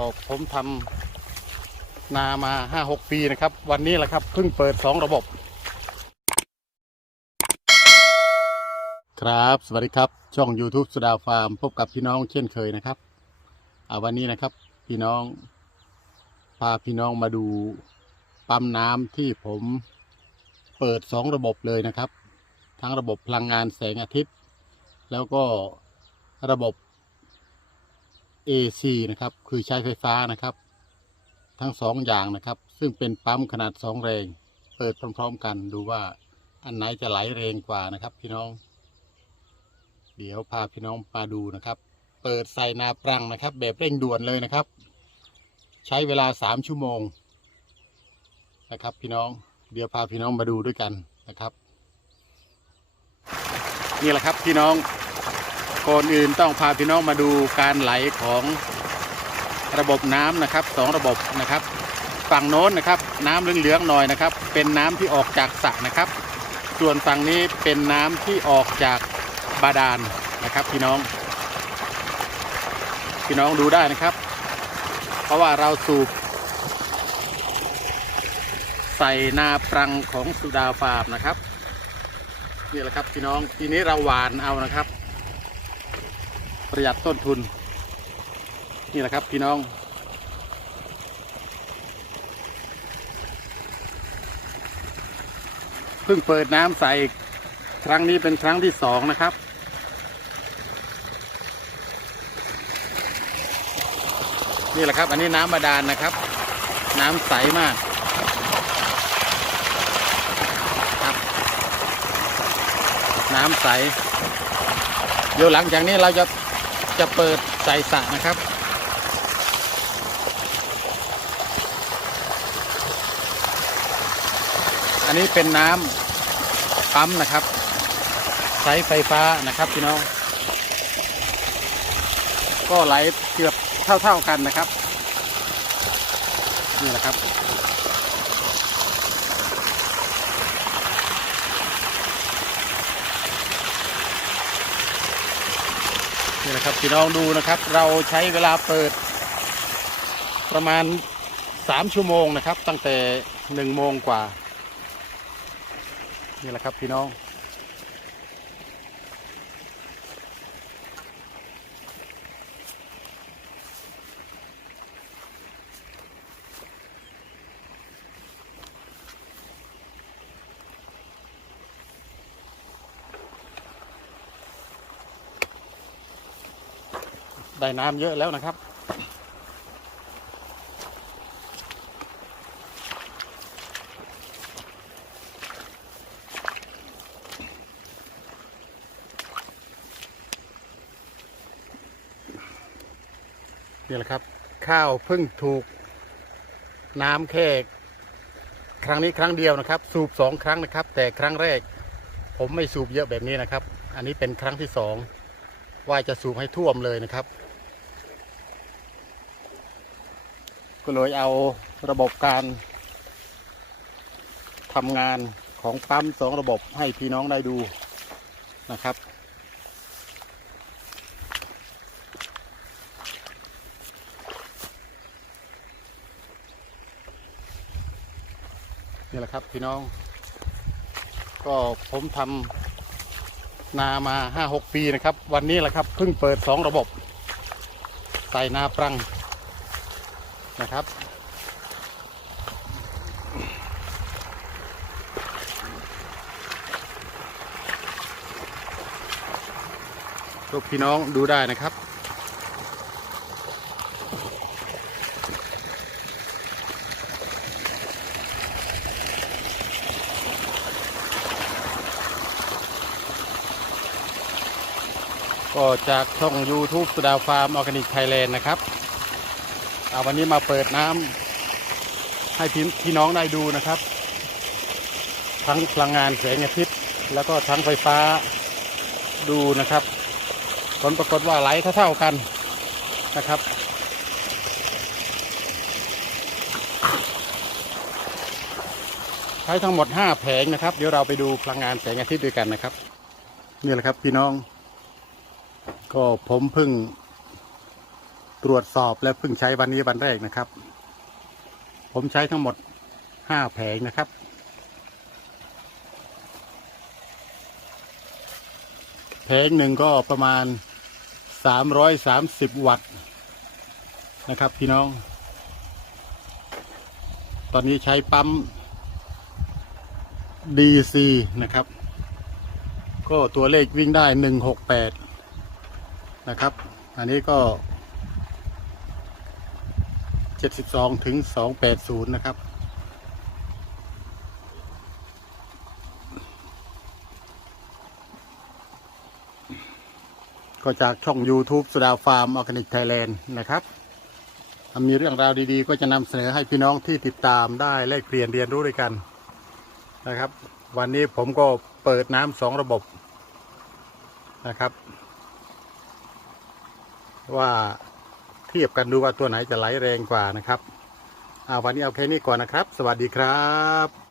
ก็ผมทำนามาห้าหกปีนะครับ วันนี้แหละครับเพิ่งเปิดสองระบบ ครับสวัสดีครับ ช่อง YouTube สุดาฟาร์ม พบกับพี่น้องเช่นเคยนะครับอ่าวันนี้นะครับพี่น้อง พาพี่น้องมาดูปั๊มน้ำที่ผมเปิดสองระบบเลยนะครับ ทั้งระบบพลังงานแสงอาทิตย์ แล้วก็ระบบ AC นะครับ คือใช้ไฟฟ้านะครับ ทั้งสองอย่างนะครับ ซึ่งเป็นปั๊มขนาดสองแรง เปิดพร้อม ๆ กันดูว่าอันไหนจะไหลแรงกว่านะครับ พี่น้อง เดี๋ยวพาพี่น้องมาดูนะครับ เปิดใส่นาปรังนะครับ แบบเร่งด่วนเลยนะครับ ใช้เวลาสามชั่วโมงนะครับ พี่น้อง เดี๋ยวพาพี่น้องมาดูด้วยกันนะครับ นี่แหละครับพี่น้อง ก่อนอื่นต้องพาพี่น้องมาดูการไหลของระบบน้ำนะครับสองระบบนะครับ ฝั่งโน้นนะครับ น้ำเหลืองๆหน่อยนะครับ เป็นน้ำที่ออกจากสระนะครับ ส่วนฝั่งนี้เป็นน้ำที่ออกจากบาดาลนะครับ พี่น้อง พี่น้องดูได้นะครับ เพราะว่าเราสูบ ใส่นาปรังของสุดาฟาร์มนะครับนี่แหละครับพี่น้องทีนี้เราหวานเอานะครับ ประหยัดต้นทุน นี่แหละครับพี่น้อง เพิ่งเปิดน้ำใส่ครั้งนี้เป็นครั้งที่สองนะครับนี่แหละครับ อันนี้น้ำบาดาลนะครับ น้ำใสมากครับ น้ำใส เดี๋ยวหลังจากนี้เราจะ จะเปิดใส่สระนะครับ อันนี้เป็นน้ำปั๊มนะครับ ใช้ไฟฟ้านะครับพี่น้อง ก็ไหลเกือบเท่าๆกันนะครับ นี่แหละครับ นี่นะครับพี่น้องดูนะครับ เราใช้เวลาเปิด ประมาณสามชั่วโมงนะครับ ตั้งแต่หนึ่งโมงกว่า นี่แหละครับพี่น้อง ได้น้ำเยอะแล้วนะครับ นี่แหละครับ ข้าวเพิ่งถูกน้ำแค่ครั้งนี้ครั้งเดียวนะครับ สูบสองครั้งนะครับ แต่ครั้งแรก ผมไม่สูบเยอะแบบนี้นะครับ อันนี้เป็นครั้งที่สองว่าจะสูบให้ท่วมเลยนะครับ ก็เลยเอาระบบการทำงานของปั๊มสองระบบให้พี่น้องได้ดูนะครับ นี่แหละครับพี่น้อง ก็ผมทำนามาห้าหกปีนะครับ วันนี้แหละครับเพิ่งเปิดสองระบบ ใส่นาปรัง นะครับทุกพี่น้องดูได้นะครับก็จากช่อง YouTube สุดาฟาร์มออร์แกนิกไทยแลนด์นะครับ เอาวันนี้มาเปิดน้ำให้พี่พี่น้องได้ดูนะครับ ทั้งพลังงานแสงอาทิตย์แล้วก็ทั้งไฟฟ้าดูนะครับ ผลปรากฏว่าไหลเท่าๆกันนะครับใช้ทั้งหมด 5 แผงนะครับ เดี๋ยวเราไปดูพลังงานแสงอาทิตย์ด้วยกันนะครับ นี่แหละครับพี่น้อง ก็ผมเพิ่ง ตรวจสอบและเพิ่งใช้วันนี้วันแรกนะครับ ผมใช้ทั้งหมดห้าแผงนะครับ แผงหนึ่งก็ประมาณสามร้อยสามสิบวัตต์นะครับพี่น้อง ตอนนี้ใช้ปั๊ม DC นะครับ ก็ตัวเลขวิ่งได้หนึ่งหกแปดนะครับ อันนี้ก็ เจ็ดสิบสองถึงสองแปดศูนย์นะครับ ก็จากช่อง YouTube สุดาฟาร์มออร์แกนิกไทยแลนด์นะครับมีเรื่องราวดีๆ ก็จะนำเสนอให้พี่น้องที่ติดตามได้แลกเปลี่ยนเรียนรู้ด้วยกันนะครับ วันนี้ผมก็เปิดน้ำสองระบบนะครับ ว่า เทียบกันดูว่าตัวไหนจะไหลแรงกว่านะครับอ่าวันนี้เอาแค่นี้ก่อนนะครับ สวัสดีครับ